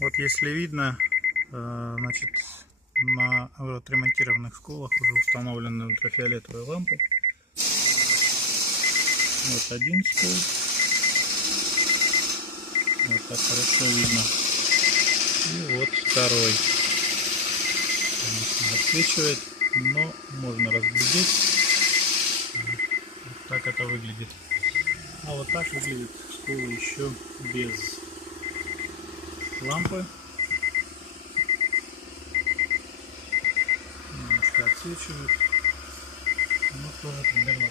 Вот если видно, значит, на отремонтированных школах уже установлены ультрафиолетовые лампы. Вот один стол. Вот так хорошо видно. И вот второй. Конечно, отсвечивает, но можно разглядеть. Вот так это выглядит. А вот так выглядит школа еще без лампы. Немножко отсвечивает. Но тоже примерно